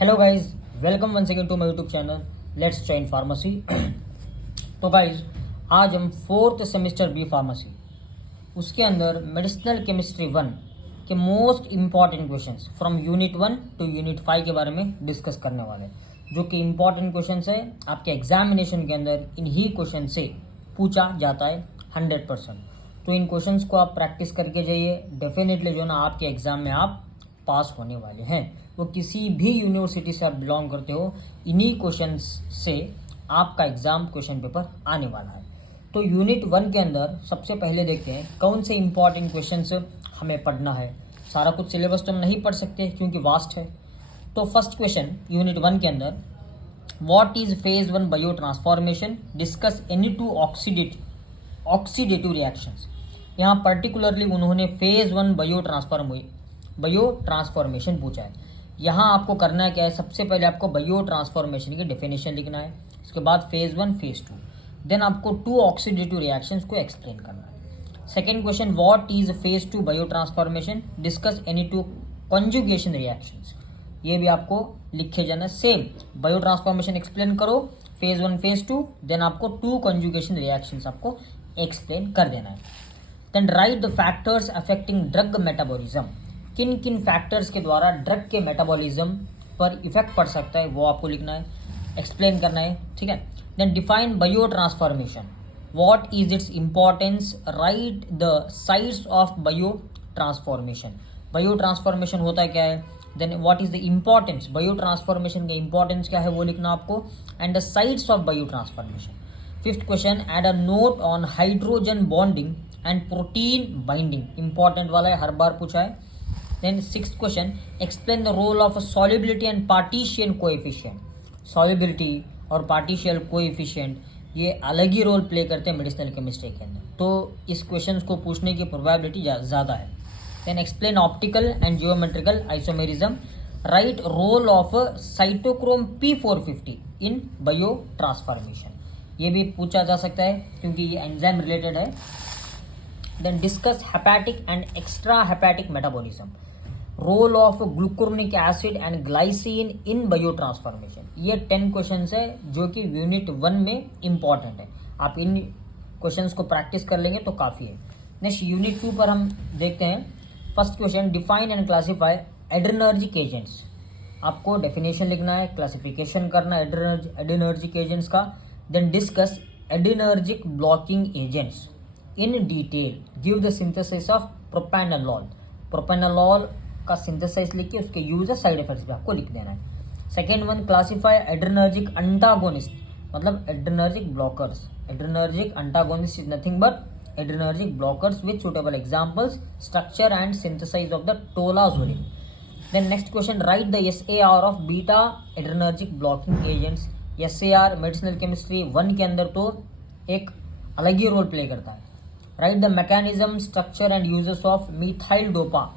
Hello guys, welcome one second to my YouTube channel let's train pharmacy. तो गाइस, आज हम फोर्थ सेमेस्टर बी फार्मेसी उसके अंदर मेडिसिनल केमिस्ट्री 1 के most important questions from unit 1 to unit 5 के बारे में डिस्कस करने वाले हैं, जो कि इम्पॉर्टेंट क्वेश्चंस है। आपके एग्जामिनेशन के अंदर इन्हीं क्वेश्चन से पूछा जाता है 100%। तो इन क्वेश्चंस को आप प्रैक्टिस करके जाइए, डेफिनेटली जो ना आपके एग्जाम में आप पास होने वाले हैं। वो किसी भी यूनिवर्सिटी से आप बिलोंग करते हो, इन्हीं क्वेश्चंस से आपका एग्जाम क्वेश्चन पेपर आने वाला है। तो यूनिट 1 के अंदर सबसे पहले देखते हैं कौन से इंपॉर्टेंट क्वेश्चंस हमें पढ़ना है। सारा कुछ सिलेबस तो हम नहीं पढ़ सकते क्योंकि वास्ट है। तो फर्स्ट क्वेश्चन यूनिट 1 के अंदर, what is phase 1 bio transformation, discuss any two oxidative reactions. यहाँ पर्टिकुलरली उन्होंने फेज 1 बायो ट्रांसफॉर्मेशन पूछा है। यहाँ आपको करना है क्या है, सबसे पहले आपको बायो ट्रांसफॉर्मेशन की डेफिनेशन लिखना है, उसके बाद फेज 1 फेज 2, देन आपको 2 ऑक्सीडेटिव रिएक्शंस को एक्सप्लेन करना है। Second question, what is phase 2 biotransformation, discuss any 2 conjugation reactions. ये भी आपको लिखे जाना है। सेम बायो ट्रांसफॉर्मेशन एक्सप्लेन करो, फेज 1 फेज 2, देन आपको 2 कॉन्जुगेशन रिएक्शंस आपको एक्सप्लेन कर देना है। Then write the factors affecting drug metabolism. किन किन फैक्टर्स के द्वारा ड्रग के मेटाबॉलिज्म पर इफेक्ट पड़ सकता है वो आपको लिखना है, एक्सप्लेन करना है, ठीक है। Then define biotransformation, what is its importance, write the sites of biotransformation. Biotransformation होता है क्या है, then what is the importance, biotransformation का इंपॉर्टेंस क्या है वो लिखना आपको, and the sites of biotransformation. Fifth question, add a note on hydrogen bonding and protein binding. Importance वाला है, हर बार पूछा है। Then sixth question, explain the role of solubility and partition coefficient. Solubility और partial coefficient ये अलग ही role play करते हैं medicinal chemistry के अंदर, तो इस क्वेश्चन को पूछने की प्रोबेबिलिटी ज़्यादा है। Then explain optical and geometrical isomerism, write role of cytochrome P450 in biotransformation. ये भी पूछा जा सकता है क्योंकि ये एंजाइम रिलेटेड है। देन discuss hepatic and extra hepatic metabolism, role of gluconic acid and glycine in biotransformation. ये 10 क्वेश्चंस है जो कि यूनिट 1 में इंपॉर्टेंट है। आप इन क्वेश्चंस को प्रैक्टिस कर लेंगे तो काफ़ी है। नेक्स्ट यूनिट 2 पर हम देखते हैं। First question, define and classify adrenergic agents. आपको डेफिनेशन लिखना है, क्लासिफिकेशन करना है एड्रेनर्जिक एजेंट्स का। Then discuss adrenergic blocking agents in detail, give the synthesis of propranolol. Propranolol का सिंथेसाइज लिख के उसके यूज और साइड इफेक्ट्स भी आपको लिख देना है। Second one, classify adrenergic antagonist, मतलब adrenergic blockers. Adrenergic antagonist is nothing but adrenergic blockers with suitable examples, structure and synthesize of the tolazoline. Then next question, write the SAR of beta adrenergic blocking agents. SAR medicinal chemistry 1 के अंदर तो एक अलग ही role play करता है। Write the mechanism, structure and uses of methyl dopa,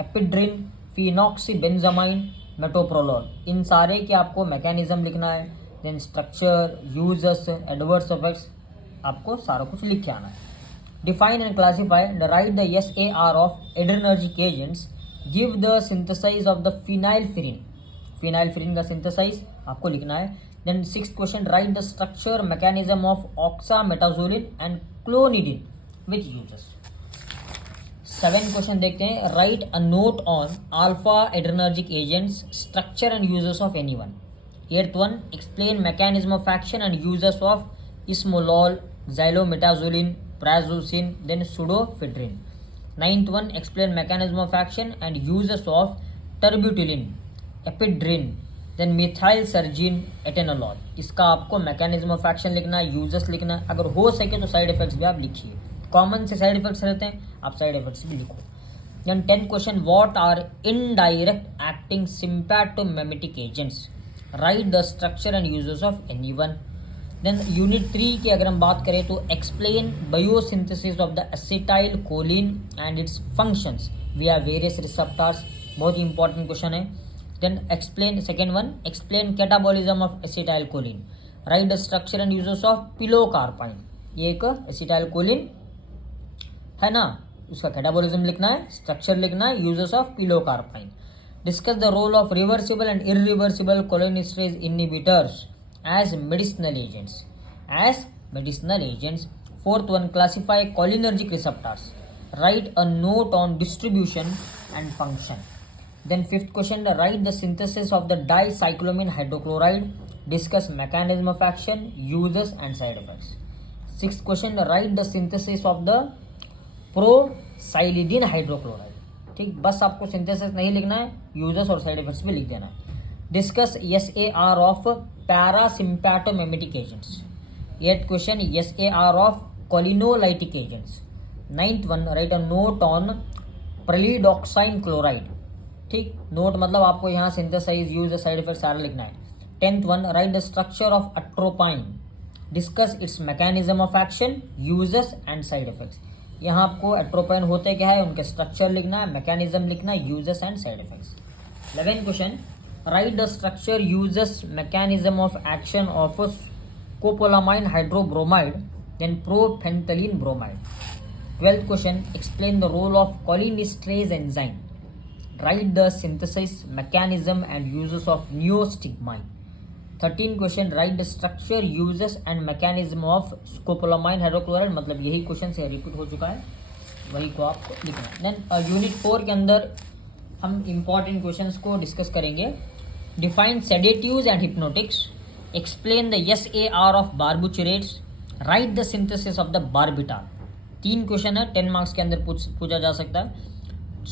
ephedrine, phenoxybenzamine, metoprolol. इन सारे के आपको मैकेनिज्म लिखना है। Then structure, uses, adverse effects, आपको सारा कुछ लिख के आना है। Define and classify the, write the SAR of adrenergic agents, give the synthesize of the phenylephrine. Phenylephrine का सिंथेसाइज आपको लिखना है। Then sixth question, write the structure mechanism of oxymetazoline and clonidine with uses. 7 question देखते हैं। Write a note on alpha adrenergic agents, structure and uses of any one. 8th one, explain mechanism of action and uses of esmolol, xylometazoline, prazosin, then pseudoephedrine. 9th one, explain mechanism of action and uses of terbutaline, ephedrine, then methyl sergine, atenolol. इसका आपको mechanism of action लिखना है, uses लिखना है, अगर हो सके तो साइड इफेक्ट्स भी आप लिखिए। कॉमन से साइड इफेक्ट्स रहते हैं, आप साइड इफेक्ट्स भी लिखो। Then 10th question, what are indirect acting sympathomimetic agents, write the structure and uses of any one. Then unit 3 की अगर हम बात करें तो explain biosynthesis of the acetyl choline and its functions via various receptors. बहुत ही important question है। Then explain, second one, explain catabolism of acetyl choline, write the structure and uses of pilocarpine. ये एक एसिटाइल कोलिन है ना, उसका catabolism लिखना है, स्ट्रक्चर लिखना है, uses of pilocarpine. Discuss the role of reversible and irreversible cholinesterase inhibitors as medicinal agents. Fourth one, classify cholinergic receptors. Write a note on distribution and function. Then fifth question, write the synthesis of the dicyclomine hydrochloride. Discuss mechanism of action, uses and side effects. Sixth question, write the synthesis of the procyclidine hydrochloride. ठीक, बस आपको synthesis नहीं लिखना है, users और side effects भी लिख देना है. Discuss SAR of parasympathomimetic agents. Eight question, SAR of cholinolytic agents. Ninth one, write a note on pralidoxime chloride. ठीक, नोट मतलब आपको यहाँ सिंथेसाइज, यूज, साइड इफेक्ट सारा लिखना है. Tenth one, write the structure of atropine. Discuss its mechanism of action, uses and side effects. यहाँ आपको atropine होते क्या है, उनके स्ट्रक्चर लिखना है, मैकेनिज्म लिखना है, uses and side effects. 11th question, write the structure, uses, mechanism of action of scopolamine hydrobromide then propantheline bromide. 12th question, explain the role of cholinesterase enzyme. Write the synthesis, mechanism and uses of neostigmine. 13th question, write the structure, uses and mechanism of scopolamine hydrochloride. मतलब यही question से repeat हो चुका है, वही को आपको लिखना है. देन यूनिट 4 के अंदर हम इंपॉर्टेंट क्वेश्चंस को डिस्कस करेंगे. Define sedatives and hypnotics. Explain the SAR of barbiturates. Write the synthesis of the barbital. 3 question है, 10 मार्क्स के अंदर पूछा जा सकता है.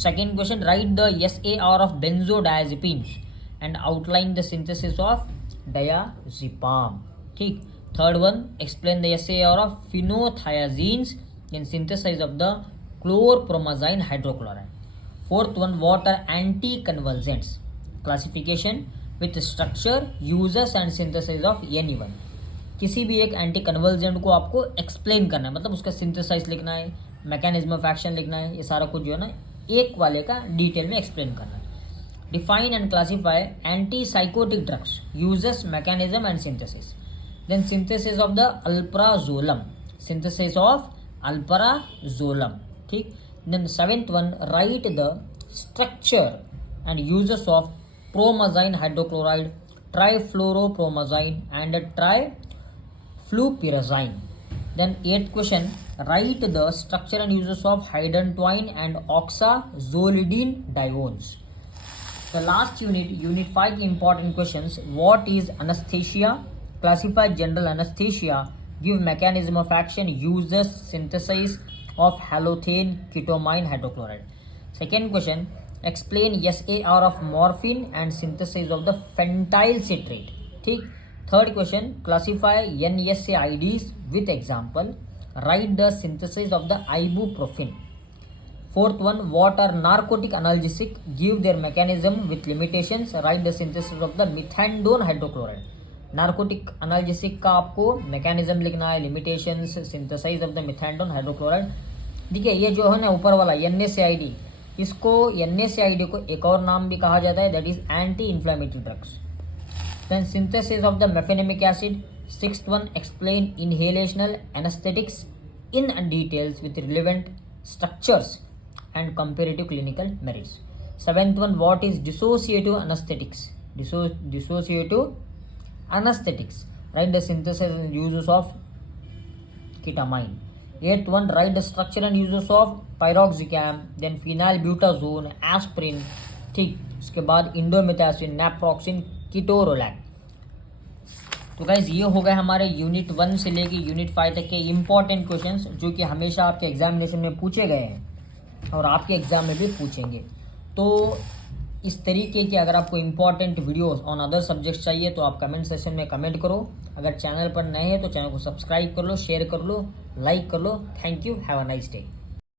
Second question, write the SAR of benzodiazepines and outline the synthesis of diazepam. ठीक. Third one, explain the SAR of phenothiazines in synthesis of the chlorpromazine hydrochloride. Fourth one, what are anticonvulsants. Classification with structure, uses and synthesis of any one. किसी भी एक anti convergent को आपको explain करना है, मतलब उसका सिंथेसाइज लिखना है, मैकेनिज्म ऑफ एक्शन लिखना है, ये सारा कुछ जो है ना एक वाले का डिटेल में एक्सप्लेन करना है. Define and classify antipsychotic drugs, uses, mechanism and synthesis. Then synthesis of the alprazolam. ठीक. Then 7th one, write the structure and uses of promazine hydrochloride, trifluoropromazine and triflupirazine. Then 8th question, write the structure and uses of hydantoin and oxazolidine diones. The last unit, unit 5 important questions. What is anesthesia? Classify general anesthesia. Give mechanism of action, uses, synthesis of halothane ketamine hydrochloride. Second question, explain SAR of morphine and synthesis of the phenyl citrate. ठीक. Third question, classify NSAIDs with example. Write the synthesis of the ibuprofen. Fourth one, what are narcotic analgesic? Give their mechanism with limitations. Write the synthesis of the methandone hydrochloride. Narcotic analgesic का आपको mechanism लिखना है, limitations, synthesize of the methandone hydrochloride. देखिए ये जो है ना ऊपर वाला NSAID, इसको NSAID को एक और नाम भी कहा जाता है, that is anti inflammatory drugs. Then synthesis of the mefenamic acid. Sixth one, explain inhalational anaesthetics in details with relevant structures and comparative clinical merits. Seventh one, what is dissociative anesthetics? Dissociative anesthetics. Write the synthesis and uses of ketamine. Eighth one, write the structure and uses of piroxicam, then phenylbutazone, aspirin. ठीक. उसके बाद indomethacin, नैप्रोक्सिन, कीटोरोलैक. तो guys ये हो गए हमारे unit 1 से लेके यूनिट 5 तक के इंपॉर्टेंट क्वेश्चंस जो कि हमेशा आपके एग्जामिनेशन में पूछे गए हैं और आपके एग्जाम में भी पूछेंगे. तो इस तरीके के अगर आपको important videos on other subjects चाहिए तो आप कमेंट सेक्शन में कमेंट करो. अगर चैनल पर नए हैं तो चैनल को सब्सक्राइब कर लो, शेयर कर लो, लाइक कर लो. Thank you, have a nice day.